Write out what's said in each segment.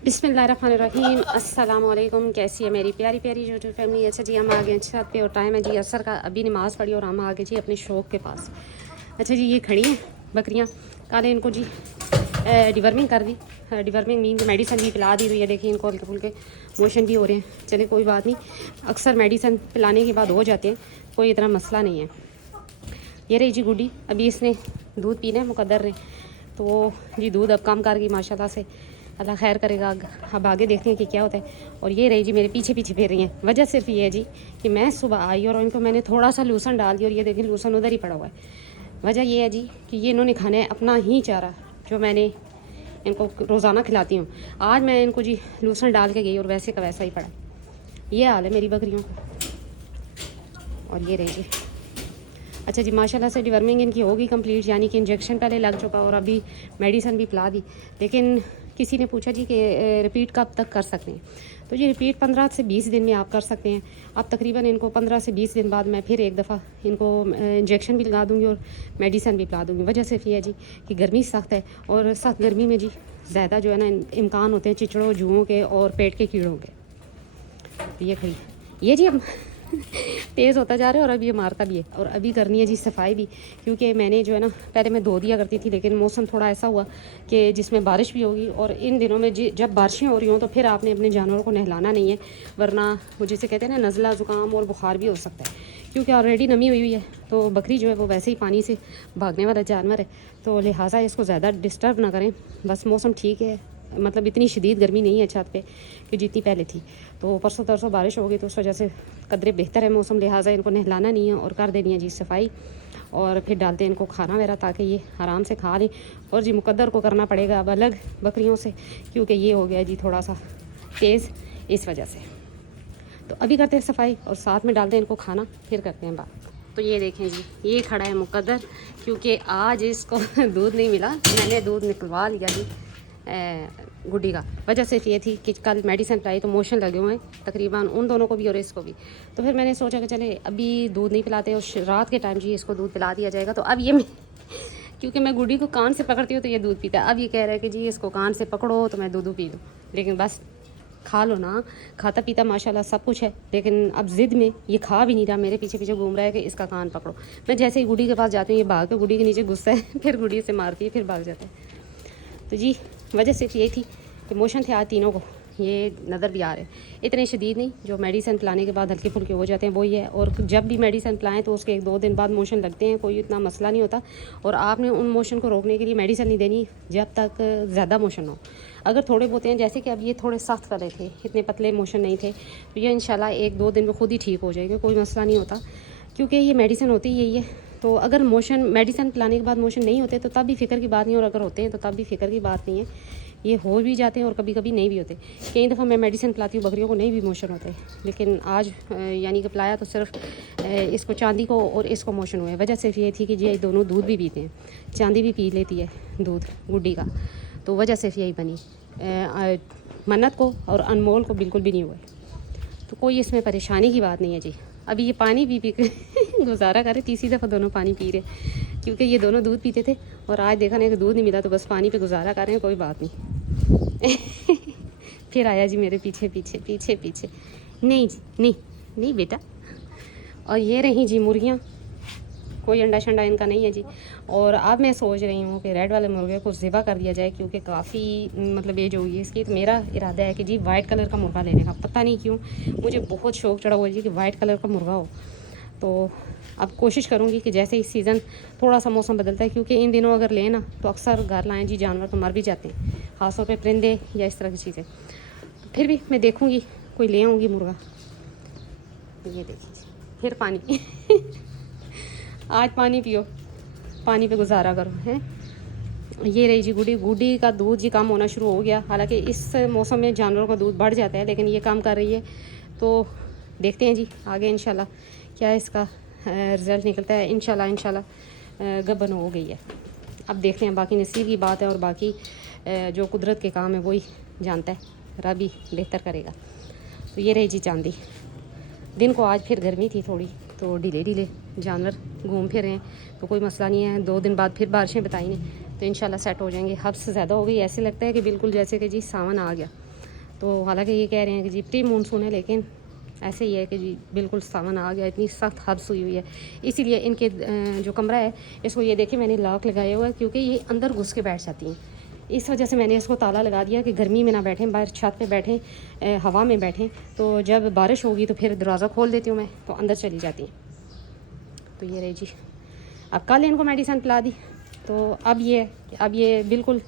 बिस्मिल्लाहिर्रहमानिर्रहीम। अस्सलाम वालेकुम। कैसी है मेरी प्यारी प्यारी यूट्यूब फैमिली। अच्छा जी, हम आ गए छत पे और टाइम है जी असर का। अभी नमाज़ पढ़ी और हम आ गए जी अपने शौक के पास। अच्छा जी, ये खड़ी हैं बकरियाँ। काले इनको जी डिवर्मिंग कर दी। डिवर्मिंग मीन मेडिसिन भी पिला दी हुई है। देखिए इनको हल्के फुल्के मोशन भी हो रहे हैं। चले कोई बात नहीं, अक्सर मेडिसिन पिलाने के बाद हो जाते हैं, कोई इतना मसला नहीं है। ये रही जी गुड्डी, अभी इसने दूध पीना है मुकद्दर ने, तो जी दूध अब कम कर गई माशाल्लाह से। अल्लाह खैर करेगा। अब आगे देखते हैं कि क्या होता है। और ये रही जी मेरे पीछे पीछे फिर रही हैं। वजह सिर्फ ये है जी कि मैं सुबह आई और इनको मैंने थोड़ा सा लूसन डाल दिया और ये देखिए लूसन उधर ही पड़ा हुआ है। वजह ये है जी कि ये इन्होंने खाना है अपना ही चारा जो मैंने इनको रोज़ाना खिलाती हूँ। आज मैं इनको जी लूसन डाल के गई और वैसे का वैसा ही पड़ा। ये हाल है मेरी बकरियों का। और ये रही जी। अच्छा जी, माशाल्लाह से डिवर्मिंग इनकी होगी कंप्लीट, यानी कि इंजेक्शन पहले लग चुका और अभी मेडिसिन भी पिला दी। लेकिन किसी ने पूछा जी कि रिपीट कब तक कर सकते हैं, तो जी रिपीट 15 से 20 दिन में आप कर सकते हैं। अब तकरीबन इनको 15 से 20 दिन बाद मैं फिर एक दफ़ा इनको इंजेक्शन भी लगा दूँगी और मेडिसिन भी पिला दूँगी। वजह सिर्फ ये है जी कि गर्मी सख्त है और सख्त गर्मी में जी ज़्यादा जो है ना इम्कान होते हैं चिचड़ों जुओं के और पेट के कीड़ों के। तो ये खड़ी ये जी अब तेज़ होता जा रहा है और अब ये मारता भी है। और अभी करनी है जी सफाई भी, क्योंकि मैंने जो है ना पहले मैं धो दिया करती थी, लेकिन मौसम थोड़ा ऐसा हुआ कि जिसमें बारिश भी होगी और इन दिनों में जी जब बारिशें हो रही हों तो फिर आपने अपने जानवरों को नहलाना नहीं है, वरना वो जिसे कहते हैं ना नज़ला ज़ुकाम और बुखार भी हो सकता है, क्योंकि ऑलरेडी नमी हुई हुई है। तो बकरी जो है वो वैसे ही पानी से भागने वाला जानवर है, तो लिहाजा इसको ज़्यादा डिस्टर्ब ना करें। बस मौसम ठीक है, मतलब इतनी शदीद गर्मी नहीं है छत पे कि जितनी पहले थी। तो परसों तरसों बारिश होगी तो उस वजह से कदरे बेहतर है मौसम, लिहाजा इनको नहलाना नहीं है और कर देनी है जी सफाई। और फिर डालते हैं इनको खाना वगैरह ताकि ये आराम से खा लें। और जी मुकद्दर को करना पड़ेगा अब अलग बकरियों से, क्योंकि ये हो गया जी थोड़ा सा तेज़ इस वजह से। तो अभी करते हैं सफाई और साथ में डालते हैं इनको खाना, फिर करते हैं बात। तो ये देखें जी, ये खड़ा है मुकद्दर, क्योंकि आज इसको दूध नहीं मिला, मैंने दूध निकलवा लिया जी गुड्डी का। वजह सिर्फ ये थी कि कल मेडिसिन पिलाई तो मोशन लगे हुए हैं तकरीबन उन दोनों को भी और इसको भी। तो फिर मैंने सोचा कि चले अभी दूध नहीं पिलाते और रात के टाइम जी इसको दूध पिला दिया जाएगा। तो अब ये मैं क्योंकि मैं गुड्डी को कान से पकड़ती हूँ तो ये दूध पीता है। अब ये कह रहा है कि जी इसको कान से पकड़ो तो मैं दूध पी दूँ, लेकिन बस खा लो ना। खाता पीता माशाल्लाह सब कुछ है, लेकिन अब ज़िद में ये खा भी नहीं रहा, मेरे पीछे पीछे घूम रहा है कि इसका कान पकड़ो। मैं जैसे ही गुड्डी के पास जाती हूँ ये भाग के गुड्डी के नीचे घुसता है, फिर गुड्डी से मारती है, फिर भाग जाता है। तो जी वजह सिर्फ ये थी कि मोशन थे आज तीनों को, ये नज़र भी आ रहे हैं इतने शदीद नहीं, जो मेडिसिन पिलाने के बाद हल्के फुल्के हो जाते हैं वही है। और जब भी मेडिसिन पिलाएं तो उसके 1-2 दिन बाद मोशन लगते हैं, कोई इतना मसला नहीं होता। और आपने उन मोशन को रोकने के लिए मेडिसिन नहीं देनी जब तक ज़्यादा मोशन हो। अगर थोड़े बहुत हैं, जैसे कि अब ये थोड़े सख्त वाले थे, इतने पतले मोशन नहीं थे, तो ये इंशाल्लाह 1-2 दिन में खुद ही ठीक हो जाएगा, कोई मसला नहीं होता, क्योंकि ये मेडिसिन होती यही है। तो अगर मोशन मेडिसिन पिलाने के बाद मोशन नहीं होते तो तब भी फ़िक्र की बात नहीं, और अगर होते हैं तो तब भी फ़िक्र की बात नहीं है। ये हो भी जाते हैं और कभी कभी नहीं भी होते। कई दफ़ा मैं मेडिसिन पिलाती हूँ बकरियों को नहीं भी मोशन होते, लेकिन आज यानी कि पिलाया तो सिर्फ इसको चांदी को और इसको मोशन हुए। वजह सिर्फ ये थी कि ये दोनों दूध भी पीते हैं, चांदी भी पी लेती है दूध गुड्डी का, तो वजह सिर्फ यही बनी। मन्नत को और अनमोल को बिल्कुल भी नहीं हुए, तो कोई इसमें परेशानी की बात नहीं है जी। अभी ये पानी पी पी के गुजारा करे, तीसरी दफ़ा दोनों पानी पी रहे, क्योंकि ये दोनों दूध पीते थे और आज देखा नहीं कि दूध नहीं मिला तो बस पानी पे गुजारा कर रहे हैं, कोई बात नहीं। फिर आया जी मेरे पीछे पीछे पीछे पीछे। नहीं जी नहीं नहीं बेटा। और ये रही जी मुर्गियाँ, कोई अंडा शंडा इनका नहीं है जी। और अब मैं सोच रही हूँ कि रेड वाले मुर्गे को ज़िबा कर दिया जाए, क्योंकि काफ़ी मतलब एज हो गई है इसकी। तो मेरा इरादा है कि जी वाइट कलर का मुर्गा लेने का, पता नहीं क्यों मुझे बहुत शौक़ चढ़ा हुआ है जी कि वाइट कलर का मुर्गा हो। तो अब कोशिश करूँगी कि जैसे इस सीज़न थोड़ा सा मौसम बदलता है, क्योंकि इन दिनों अगर लें ना तो अक्सर घर लाएँ जी जानवर तो मर भी जाते हैं, ख़ासतौर पे परिंदे या इस तरह की चीज़ें। तो फिर भी मैं देखूँगी कोई ले आऊँगी मुर्गा। ये देखिए फिर पानी आज पानी पियो, पानी पे गुजारा करो हैं। ये रही जी गुडी, गुडी का दूध जी कम होना शुरू हो गया। हालांकि इस मौसम में जानवरों का दूध बढ़ जाता है, लेकिन ये कम कर रही है। तो देखते हैं जी आगे इंशाल्लाह क्या इसका रिज़ल्ट निकलता है। इंशाल्लाह गबन हो गई है, अब देखते हैं, बाकी नसीब की बात है और बाकी जो कुदरत के काम है वही जानता है, रब ही बेहतर करेगा। तो ये रही जी चांदी। दिन को आज फिर गर्मी थी थोड़ी, तो ढीले ढीले जानवर घूम फिर रहे हैं, तो कोई मसला नहीं है। 2 दिन बाद फिर बारिशें बताई हैं तो इंशाल्लाह सेट हो जाएंगे। हब्स ज़्यादा हो गई, ऐसे लगता है कि बिल्कुल जैसे कि जी सावन आ गया। तो हालांकि ये कह रहे हैं कि जी प्री मानसून है, लेकिन ऐसे ही है कि जी बिल्कुल सावन आ गया, इतनी सख्त हब्स हुई हुई है। इसीलिए इनके जो कमरा है इसको ये देखिए मैंने लॉक लगाया हुआ है, क्योंकि ये अंदर घुस के बैठ जाती हैं। इस वजह से मैंने इसको ताला लगा दिया कि गर्मी में ना बैठें, बाहर छत पे बैठें, हवा में बैठें। तो जब बारिश होगी तो फिर दरवाज़ा खोल देती हूँ मैं, तो अंदर चली जाती हैं। तो ये रही जी, अब कल इनको मेडिसिन पिला दी, तो अब ये बिल्कुल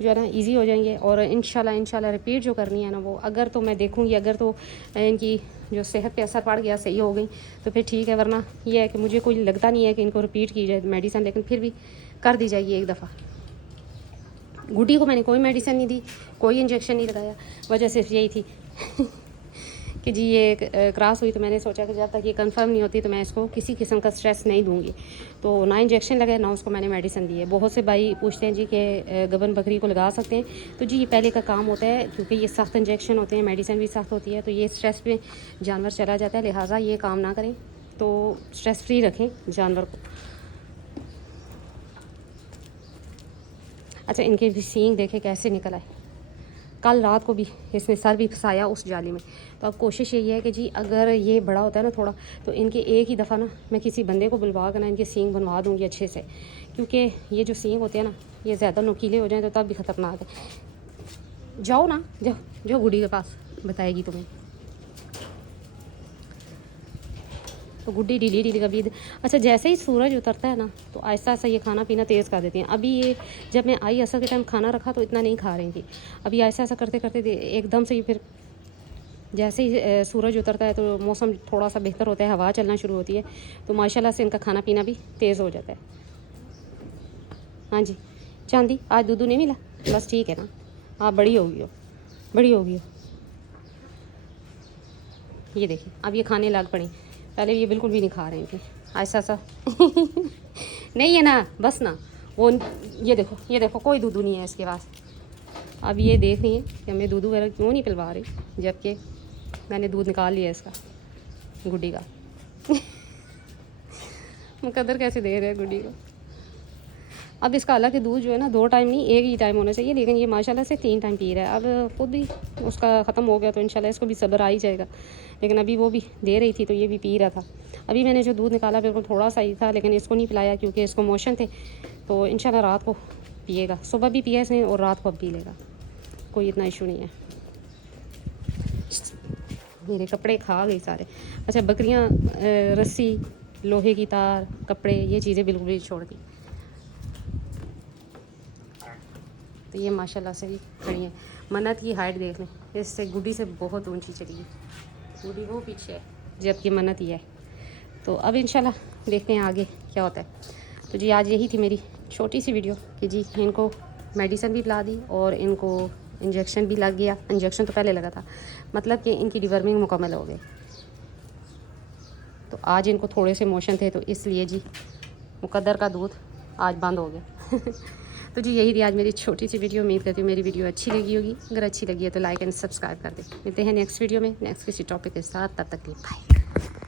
जो है ना ईजी हो जाएंगे। और इंशाल्लाह रिपीट जो करनी है ना वो, अगर तो मैं देखूँगी, अगर तो इनकी जो सेहत पे असर पड़ गया, सही हो गई तो फिर ठीक है, वरना ये है कि मुझे कोई लगता नहीं है कि इनको रिपीट की जाए मेडिसिन, लेकिन फिर भी कर दी जाएगी एक दफ़ा। गुड्डी को मैंने कोई मेडिसिन नहीं दी, कोई इंजेक्शन नहीं लगाया, वजह सिर्फ यही थी कि जी ये क्रॉस हुई, तो मैंने सोचा कि जब तक ये कंफर्म नहीं होती तो मैं इसको किसी किस्म का स्ट्रेस नहीं दूंगी। तो ना इंजेक्शन लगे ना उसको मैंने मेडिसिन दी है। बहुत से भाई पूछते हैं जी कि गबन बकरी को लगा सकते हैं, तो जी ये पहले का काम होता है, क्योंकि ये सख्त इंजेक्शन होते हैं, मेडिसिन भी सख्त होती है, तो ये स्ट्रेस में जानवर चला जाता है, लिहाजा ये काम ना करें, तो स्ट्रेस फ्री रखें जानवर को। अच्छा, इनके भी सींग देखे कैसे निकल आए। कल रात को भी इसने सर भी फंसाया उस जाली में। तो अब कोशिश यही है कि जी अगर ये बड़ा होता है ना थोड़ा, तो इनके एक ही दफ़ा ना मैं किसी बंदे को बुलवा कर ना इनके सींग बनवा दूँगी अच्छे से, क्योंकि ये जो सींग होते हैं ना ये ज़्यादा नुकीले हो जाएँ तो तब भी ख़तरनाक है। जाओ ना, जाओ गुड्डी के पास, बताएगी तुम्हें। तो गुड्डी ढीली कभी। अच्छा, जैसे ही सूरज उतरता है ना तो आहिस्ता आहिस्ता ये खाना पीना तेज़ कर देती हैं। अभी ये जब मैं आई असर के टाइम खाना रखा तो इतना नहीं खा रही थी, अभी आहिस्ता आहिस्ता करते करते एकदम से ही फिर जैसे ही सूरज उतरता है तो मौसम थोड़ा सा बेहतर होता है, हवा चलना शुरू होती है, तो माशाल्लाह से इनका खाना पीना भी तेज़ हो जाता है। हाँ जी चांदी, आज दूध नहीं मिला, बस ठीक है ना, आप बड़ी होगी हो। ये देखिए अब ये खाने लग पड़ी, पहले ये बिल्कुल भी नहीं खा रही थी, ऐसा सा नहीं है ना, बस ना वो ये देखो कोई दूध नहीं है इसके पास। अब ये देख रही है कि मैं दूध वगैरह क्यों नहीं पिलवा रही, जबकि मैंने दूध निकाल लिया इसका, गुड्डी का मुकद्दर कैसे दे रहे हैं गुड्डी को। अब इसका हालांकि दूध जो है ना 2 टाइम नहीं, एक ही टाइम होना चाहिए, लेकिन ये माशाल्लाह से 3 टाइम पी रहा है। अब खुद भी उसका ख़त्म हो गया तो इंशाल्लाह इसको भी सब्र आ ही जाएगा, लेकिन अभी वो भी दे रही थी तो ये भी पी रहा था। अभी मैंने जो दूध निकाला बिल्कुल थोड़ा सा ही था, लेकिन इसको नहीं पिलाया क्योंकि इसको मोशन थे, तो इंशाल्लाह रात को पिएगा। सुबह भी पिया इसने और रात को अब पी लेगा, कोई इतना इशू नहीं है। मेरे कपड़े खा गई सारे। अच्छा, बकरियाँ रस्सी, लोहे की तार, कपड़े, ये चीज़ें बिल्कुल भी छोड़ दी। तो ये माशाल्लाह से ही खड़ी है। मन्नत की हाइट देख लें, इससे गुड्डी से बहुत ऊंची चली है, गुड्डी वो पीछे है जबकि मन्नत ही है। तो अब इंशाल्लाह देखते हैं आगे क्या होता है। तो जी आज यही थी मेरी छोटी सी वीडियो कि जी इनको मेडिसिन भी पिला दी और इनको इंजेक्शन भी लग गया। इंजेक्शन तो पहले लगा था, मतलब कि इनकी डिवर्मिंग मुकम्मल हो गई। तो आज इनको थोड़े से मोशन थे, तो इसलिए जी मुकद्दर का दूध आज बंद हो गया तो जी यही थी आज मेरी छोटी सी वीडियो। उम्मीद करती हूँ मेरी वीडियो अच्छी लगी होगी, अगर अच्छी लगी है तो लाइक एंड सब्सक्राइब कर दें। मिलते हैं नेक्स्ट वीडियो में नेक्स्ट किसी टॉपिक के साथ, तब तक के लिए बाय।